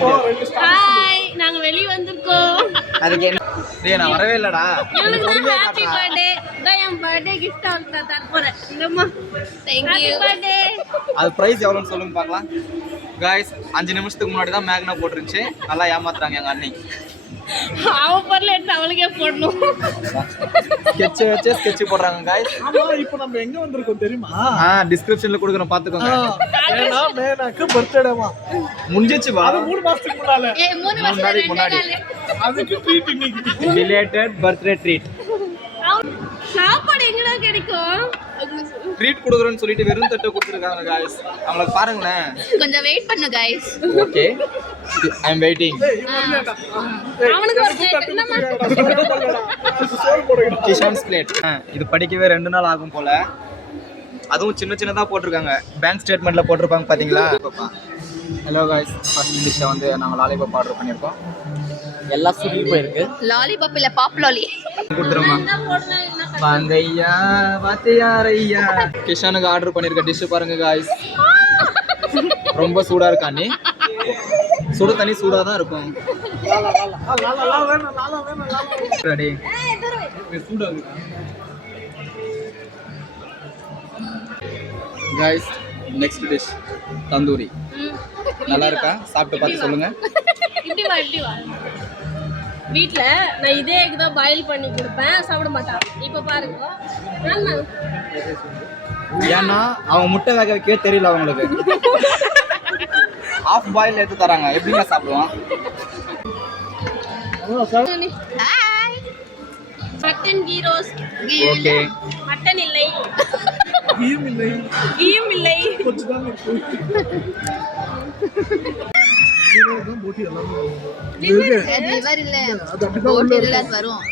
Hi நாங்க வெளிய வந்திருக்கோம். அதுக்கு என்ன டேய் நான் வரவே இல்லடா. Happy birthday. நான் பர்த்டே gift ஆல்ட்டா தர போறேன். இங்கம்மா. Thank you. பர்த்டே. அது பிரைஸ் எவ்வளவுன்னு சொல்லுங்க பார்க்கலாம். गाइस 5 நிமிஷத்துக்கு முன்னாடி தான் மேக்னா போட்டுருந்துச்சு. நல்லா ஏமாத்துறாங்க எங்க அண்ணி. அவ பர்ல எடுத்து அவளுக்கே போடணும். ஸ்கெட்ச் போடுறாங்க गाइस. ஆமா இப்போ நம்ம எங்க வந்திருக்கோம் தெரியுமா? டிஸ்கிரிப்ஷன்ல கொடுக்குறேன் பாத்துக்கோங்க. ஏனா மேனாக்கு பர்த்டேவா முடிஞ்சிச்சு வா. அது 3 மாசத்துக்கு முன்னால. 3 மாசத்துக்கு முன்னாடி. அதுக்கு ட்ரீட் இன்னைக்கு. Related birthday treat. சாப்பாடு எங்கடா கிடைக்கும்? ட்ரீட் கொடுக்குறேன்னு சொல்லிட்டு வெறும் தட்டை கொடுத்துருக்காங்க गाइस. அவங்களுக்கு பாருங்களேன். கொஞ்சம் வெயிட் பண்ணு guys. Okay. I am waiting. அவனுக்கு ஒரு பிளேட் என்னமா? கிஷான்ஸ் பிளேட். இது படிக்கவே 2 நாள் ஆகும் போல. அதுவும் சின்னதா போட்டுருக்காங்க. பேங்க் ஸ்டேட்மெண்ட்ல போட்டுருப்பாங்க பாத்தீங்களா? Hello guys. ஃபர்ஸ்ட் டிஷ் வந்து நாங்க லாலிபாப் ஆர்டர் பண்ணிருக்கோம். எல்லா சுருளி போயிருக்கு. லாலிபாப் இல்ல பாப் லாலி. குடுறமா. பாந்தையா வாத்தியாரையா. கிஷானுக்கு ஆர்டர் பண்ணிருக்க டிஷ் பாருங்க गाइस. ரொம்ப சூடா இருக்கா நீ? சுடு தண்ணி சூடா தான் இருக்கும். ரெடி. சூடா இருக்கு. Guys next dish tandoori. நல்லா இருக்கா? சாப்பிட்டு பார்த்து சொல்லுங்க. இடி வா. வீட்ல நான் இதே எக் தான் பாயில் பண்ணி கொடுப்பேன், சாப்பிட மாட்டான். இப்போ பாருங்க. ஏன்னா அவன் முட்டை வேக வைக்கவே தெரியல அவங்களுக்கு. ஆஃப் பாயில் எடுத்து தராங்க. எப்படிங்க சாப்பிடுவான்? Hi. Mutton ghee roast. Okay. Mutton இல்லை. கீயும் இல்லை. கொஞ்சம் தான் இருக்கு. நீதான் போட்டி எல்லாம். லிவர் இல்ல. அது போட்டி இல்ல வரும்.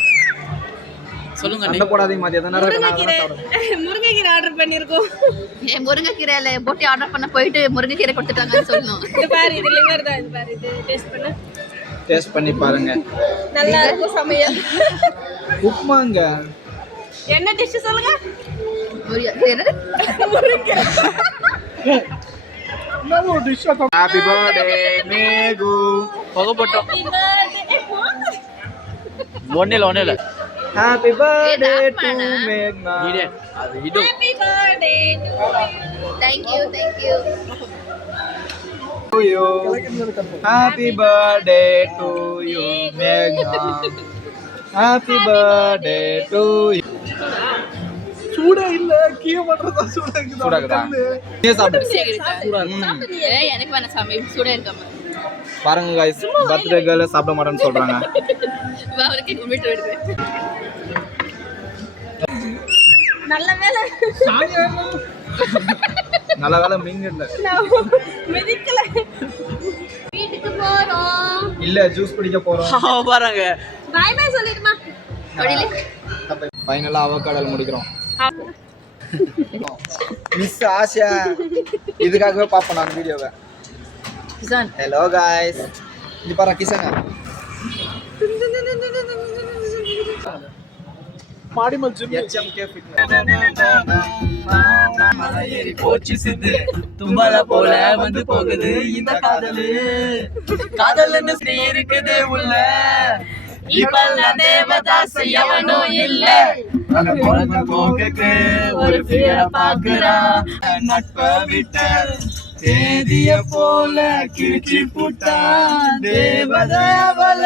சொல்லுங்க. சண்டை போடாதீங்க மாதிரி எதனா முருங்கைக்கீரை ஆர்டர் பண்ணிருக்கோம். முருங்கைக்கீரை இல்ல போட்டி ஆர்டர் பண்ண போயிட்டு முருங்கைக்கீரை கொடுத்துட்டாங்கன்னு சொல்லணும். இது பாரு இது லிவர் தான். இது பாரு இது டேஸ்ட் பண்ணு. டேஸ்ட் பண்ணி பாருங்க. நல்லா இருக்கும் சமையல். உப்புமாங்க. என்ன டிஷ் சொல்லுங்க? முருங்கைக்கீரை. நம்ம டிஷ் ஹேப்பி பர்த்டே மேகு. போகப்பட்டோம். ஒண்ணே இல்ல. ஹேப்பி பர்த்டே டு மேக்னா. அது இது. Happy birthday to Thank you. to you. Happy birthday to you மேக்னா. Happy birthday to you. சூடா இல்ல கீய பண்றதா சூடா இருக்குது. சூடா இருக்குதா? நீ சாப்பிடு. சூடா எனக்கு வேணா சாமி சூடா இருக்காம. பாருங்க गाइस பர்த்டே கேர்ள் சாப்பிட மாட்டேன்னு சொல்றாங்க. அவருக்கு கும்பிட்டு விடுறேன். நல்ல வேளை. நல்ல வேளை மிங்கல. மிதிக்கல. வீட்டுக்கு போறோம். இல்ல ஜூஸ் குடிக்க போறோம். பாருங்க. பை பை சொல்லிடுமா? அப்படியே. ஃபைனலா அவகாடோல முடிக்கிறோம். மிஸ் ஆஷா இதுக்காகவே பாப்போம் நான் வீடியோவை. கிசான். Hello guys. இது பாரு கிசான். மாடி மச்சி HMK ஃபிட்னஸ். மலையேறி போச்சு சித்து. தும்பல போல வந்து போகுது இந்த காதலு. காதல்னு ஸ்ரீ இருக்குது உள்ள. இப்பல்ல தேவதாஸ் எவனும் இல்ல. அந்த பொழுது போக்குக்கு ஒரு பேர பாக்குறா. நட்ப விட்ட தேதிய போல கிழிச்சு புட்டா தேவதை அவள.